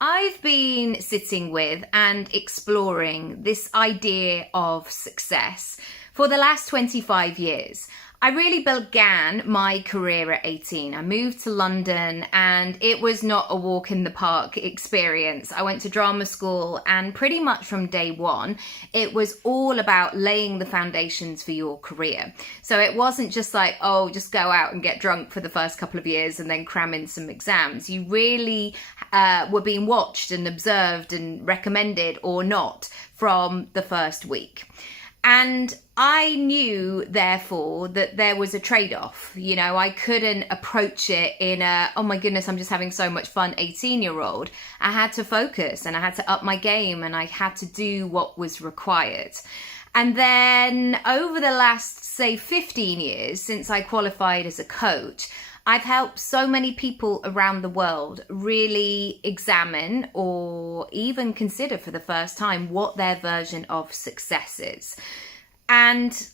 I've been sitting with and exploring this idea of success for the last 25 years. I really began my career at 18. I moved to London and it was not a walk in the park experience. I went to drama school and pretty much from day one, it was all about laying the foundations for your career. So it wasn't just like, oh, just go out and get drunk for the first couple of years and then cram in some exams. You really were being watched and observed and recommended or not from the first week. And I knew, therefore, that there was a trade-off. You know, I couldn't approach it in a, oh my goodness, I'm just having so much fun 18-year-old. I had to focus and I had to up my game and I had to do what was required. And then over the last, say, 15 years since I qualified as a coach, I've helped so many people around the world really examine or even consider for the first time what their version of success is. And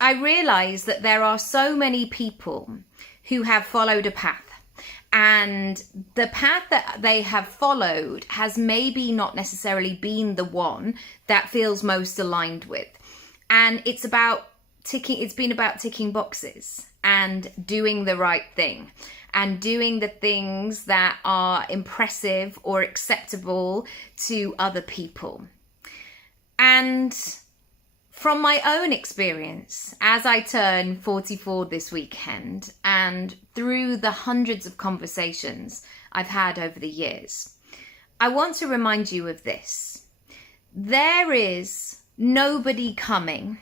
I realized that there are so many people who have followed a path, and the path that they have followed has maybe not necessarily been the one that feels most aligned with. And it's been about ticking boxes and doing the right thing and doing the things that are impressive or acceptable to other people. And from my own experience, as I turn 44 this weekend, and through the hundreds of conversations I've had over the years, I want to remind you of this. There is nobody coming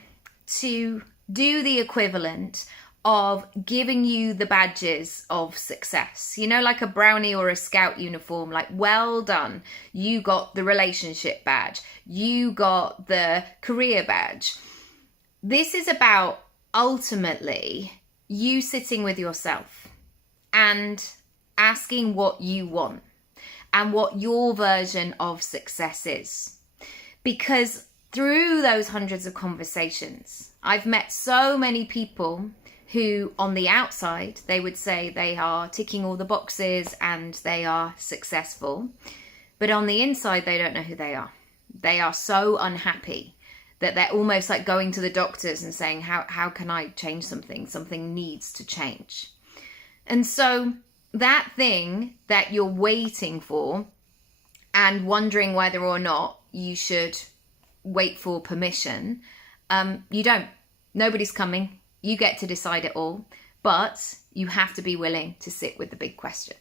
to do the equivalent of giving you the badges of success. You know, like a brownie or a scout uniform, like, well done. You got the relationship badge. You got the career badge. This is about ultimately you sitting with yourself and asking what you want and what your version of success is. Because through those hundreds of conversations, I've met so many people who on the outside, they would say they are ticking all the boxes and they are successful. But on the inside, they don't know who they are. They are so unhappy that they're almost like going to the doctors and saying, how can I change something? Something needs to change. And so that thing that you're waiting for and wondering whether or not you should wait for permission, you don't. Nobody's coming. You get to decide it all, but you have to be willing to sit with the big question.